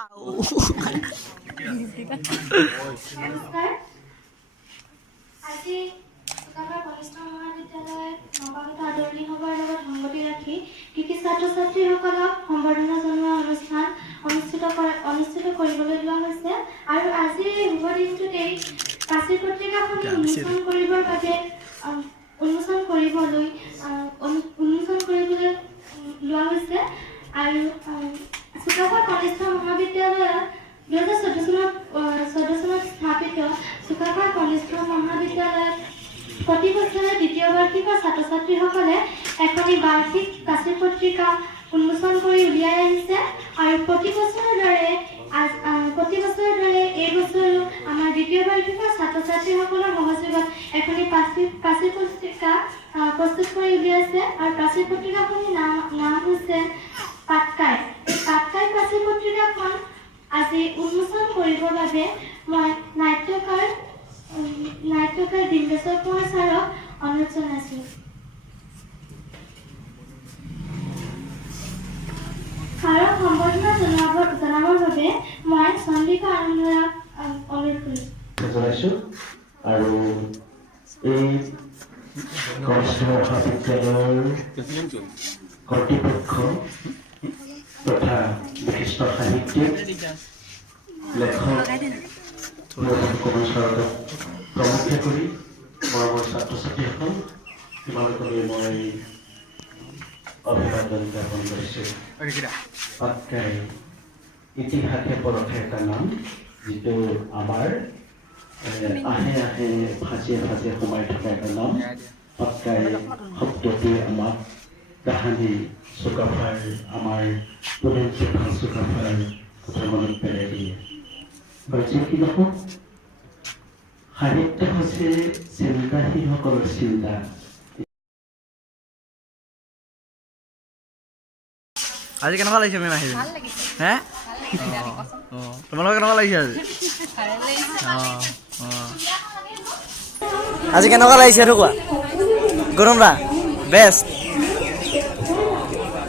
আজি চুকাফাৰ কনিষ্ঠ মহাবিদ্যালয়ত নৱগত আদৰণি সভাৰ লগত সংগতি ৰাখি কৃতি ছাত্ৰ ছাত্ৰীসকলক সম্বৰ্ধনা জনোৱা অনুষ্ঠান অনুষ্ঠিত কৰিবলৈ লোৱা হৈছে আৰু আজিৰ এই শুভ দিনটোতেই কাশী পত্ৰিকাখন উন্মোচন কৰিবলৈ লোৱা হৈছে আৰু চুকাফা কনিষ্ঠ মহাবিদ্যালয়ত 2014 চনত স্থাপিত চুকাফা কনিষ্ঠ মহাবিদ্যালয়ত প্ৰতি বছৰে দ্বিতীয় বাৰ্ষিকৰ ছাত্ৰ ছাত্ৰীসকলে এখনি বাৰ্ষিক কাশী পত্ৰিকা উন্মোচন কৰি উলিয়াই আহিছে আৰু প্ৰতি বছৰৰ দৰে এই বছৰো আমাৰ দ্বিতীয় বাৰ্ষিকৰ ছাত্ৰ ছাত্ৰীসকলৰ সহযোগত এখনি কাশী পত্ৰিকা প্ৰস্তুত কৰি উলিয়াইছে আৰু কাশী পত্ৰিকাখনৰ নাম হৈছে পাটকাই। পাটকাই কাশী পত্ৰিকাখন আজি উন্মোচন কৰিবৰ বাবে মই নাট্যকাৰ ডিম্বেশ্বৰ কুমাৰ ছাৰক অনুৰোধ জনাইছোঁ। ছাৰক সম্বৰ্ধনা জনাবৰ বাবে মই চন্দ্ৰিকা আনন্দৰাক অনুৰোধ কৰিছোঁ। আৰু এই কনিষ্ঠ মহাবিদ্যালয়ৰ কৰ্তৃপক্ষ তথা বিশিষ্ট সাহিত্যিক লেখক কুমাৰ ছাৰক প্ৰমুখ্য কৰি মৰমৰ ছাত্ৰ ছাত্ৰীসকল তোমালোকলৈ মই অভিবাদন জ্ঞাপন কৰিছোঁ। পাটকাই ইতিহাসে পৰখে এটা নাম, যিটো আমাৰ আহে আহে ফাঁচে সোমাই থকা এটা নাম। পাটকাই শব্দটোৱে আমাক কাহানি চুকাফাৰ আমাৰ চুকাফাৰ কথা মনত পেলাই দিয়ে। যি কি নহওক, সাহিত্য হৈছে চিন্তাশীলসকলৰ চিন্তা। আজি কেনেকুৱা লাগিছে মেম আহি? হে তোমালোকৰ কেনেকুৱা লাগিছে আজি কেনেকুৱা লাগিছে এইটো কোৱা? গৰম দা বেষ্ট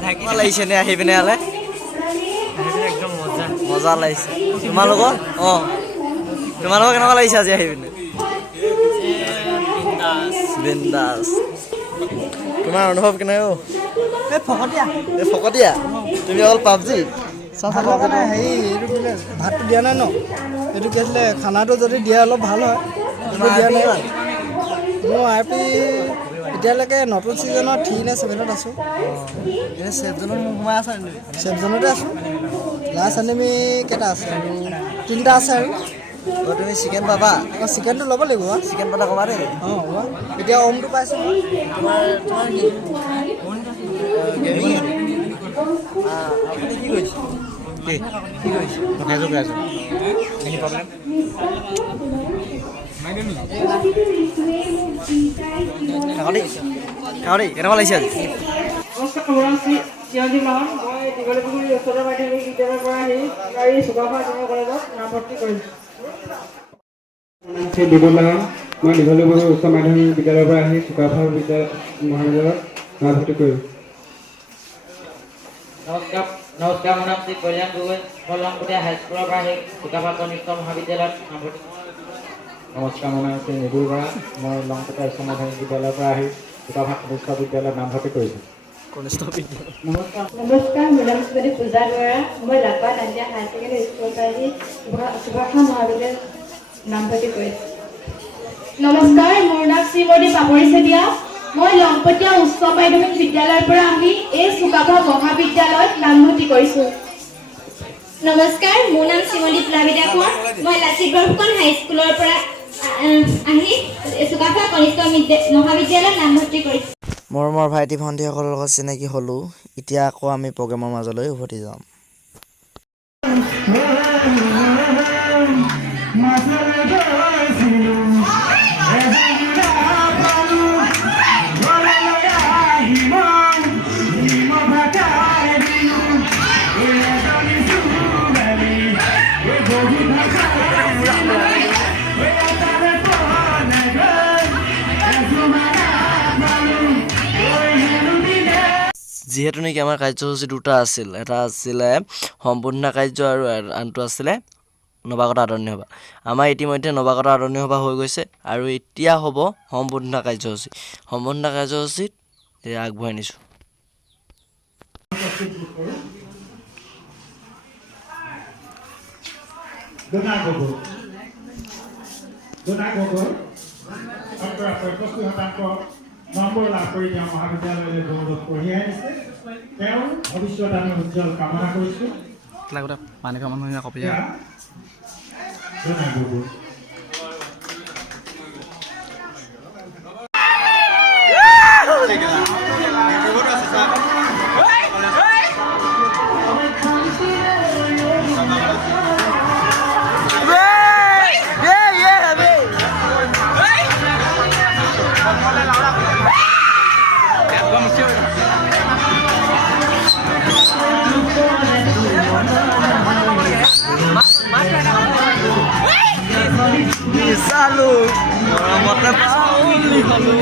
কেনেকুৱা লাগিছে নে আহি পিনে ইয়ালে? একদম মজা লাগিছে। তোমালোকৰ তোমালোকৰ কেনেকুৱা লাগিছে আজি আহি পিনে? বিন্দাছ। তোমাৰ অনুভৱ কেনেকুৱা? ফকতীয়া তুমি অকল পাবজি হেৰি এইটো বোলে ভাতটো দিয়া নাই ন, এইটো কি আছিলে খানাটো যদি দিয়ে অলপ ভাল হয়। দিয়া নাই। মোৰ আই পি এতিয়ালৈকে নতুন ছিজনৰ 3 নে 7ত আছোঁ। চেফজনত সোমাই আছা নেকি? চেফজনতে আছোঁ। লাষ্ট এনিমি কেইটা আছে আৰু 3টা আছে আৰু তুমি চিকেন পাবা? চিকেনটো ল'ব লাগিব। চিকেন পালে ক'বা দেই। এতিয়া অমটো পাইছোঁ। তোমাৰ কি আপুনি কি কৰিছে? কি কৰিছে? কথাটো কৈ আছোঁ। Any problem? কাউৰী কেনেকুৱা লাগিছে আজি? মই দীঘলীপুখুৰী উচ্চ মাধ্যমিক বিদ্যালয়ৰ পৰা আহি চুকাফা মহাবিদ্যালয়ত নাম ভৰ্তি কৰিলোঁ। নমস্কাৰ, মোৰ নাম শ্ৰী কল্যাণ গগৈ। মই লংকটীয়া হাইস্কুলৰ পৰা আহি চুকাফা কনিষ্ঠ মহাবিদ্যালয়ত নাম ভৰ্তি কৰিলোঁ। নমস্কাৰ, মোৰ নাম শ্ৰী নিদুল বৰা। মই লংকটীয়া উচ্চ মাধ্যমিক বিদ্যালয়ৰ পৰা আহি চুকাফা কনিষ্ঠ বিদ্যালয়ত নাম ভৰ্তি কৰিছোঁ। নমস্কাৰ, মোৰ নাম শ্ৰীমতী পূজা বৰা। মই লাপা নাজিয়া হায়াৰ ছেকেণ্ডেৰী স্কুলৰ পৰা আহি চুকাফা মহাবিদ্যালয়ত নাম ভৰ্তি কৰিছোঁ। নমস্কাৰ, মোৰ নাম শ্ৰীমতী পাপৰি চেতিয়া। মই লংকটীয়া উচ্চ মাধ্যমিক বিদ্যালয়ৰ পৰা আহি এই চুকাফা মহাবিদ্যালয়ত নামভৰ্তি কৰিছোঁ। নমস্কাৰ, মোৰ নাম শ্ৰীমতী প্লাবিতা কোঁৱৰ। মই লাচিত বৰফুকন হাইস্কুলৰ পৰা আহি চুকাফা কনিষ্ঠ মহাবিদ্যালয়ত নামভৰ্তি কৰিছোঁ। মৰমৰ ভাইটি ভণ্টিসকলৰ লগত চিনাকি হ'লোঁ। এতিয়া আকৌ আমি প্ৰগ্ৰেমৰ মাজলৈ উভতি যাম। যিহেতু নেকি আমাৰ কাৰ্যসূচী দুটা আছিল, এটা আছিলে সম্পূৰ্ণ কাৰ্য আৰু আনটো আছিলে নৱাগত আদৰণি সভা। আমাৰ ইতিমধ্যে নৱাগত আদৰণি সভা হৈ গৈছে আৰু এতিয়া হ'ব সম্পূৰ্ণ কাৰ্যসূচী। সম্পূৰ্ণ কাৰ্যসূচীত আগবঢ়াই নিছোঁ। Dona Gogol, প্ৰাপ্তবয়স্ক শতাংশ নম্বৰ লাভ কৰি তেওঁ মহাবিদ্যালয়লৈ গৌৰৱ কঢ়িয়াই আনিছে। তেওঁৰ ভৱিষ্যত আমি উজ্জ্বল কামনা কৰিছোঁ। পানী খোৱা মানুহ copy Dona Gogol. Salu, mata pauli halu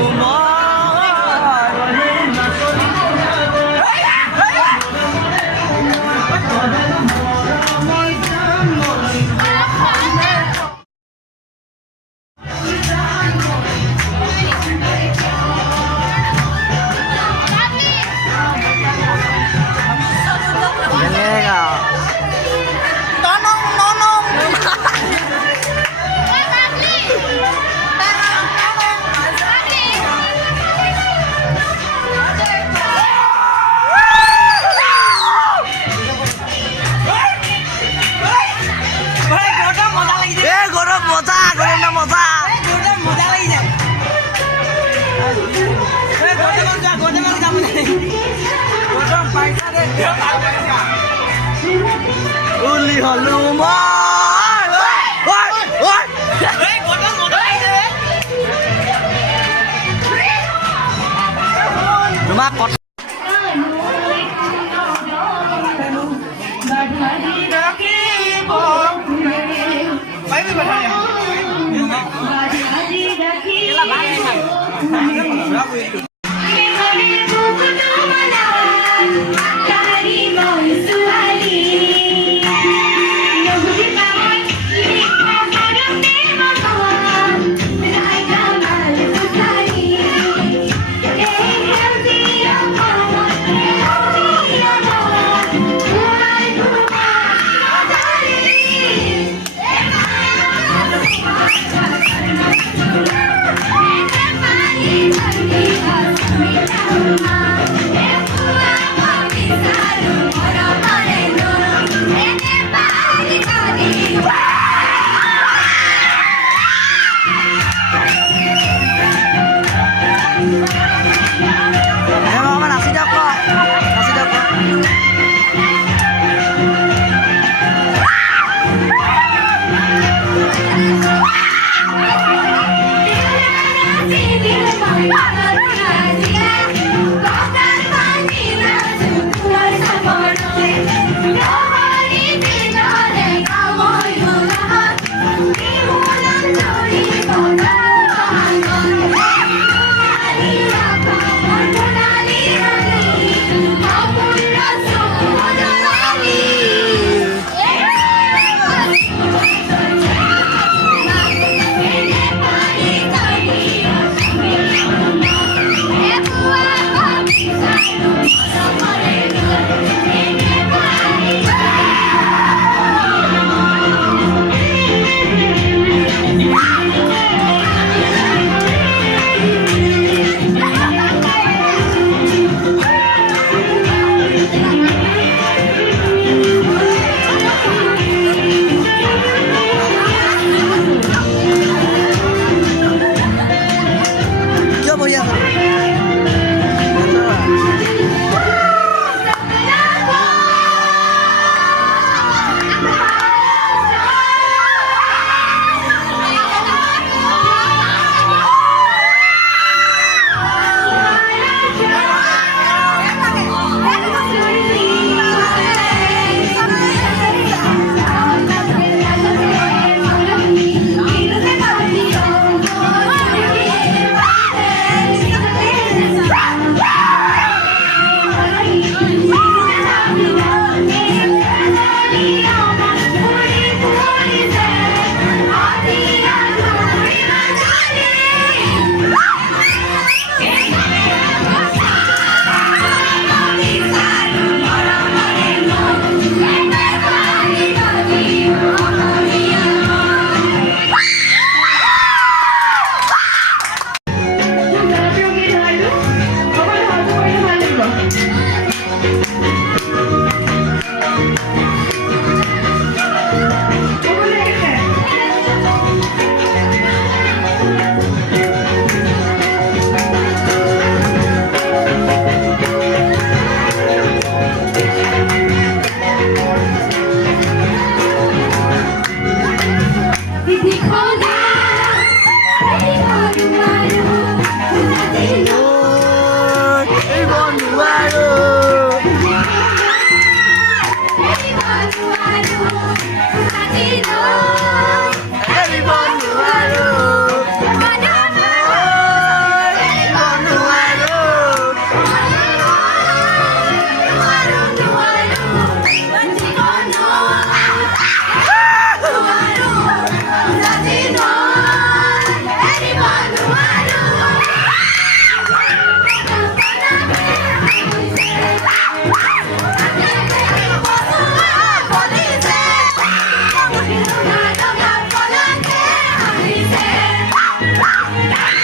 Uli halu Bye.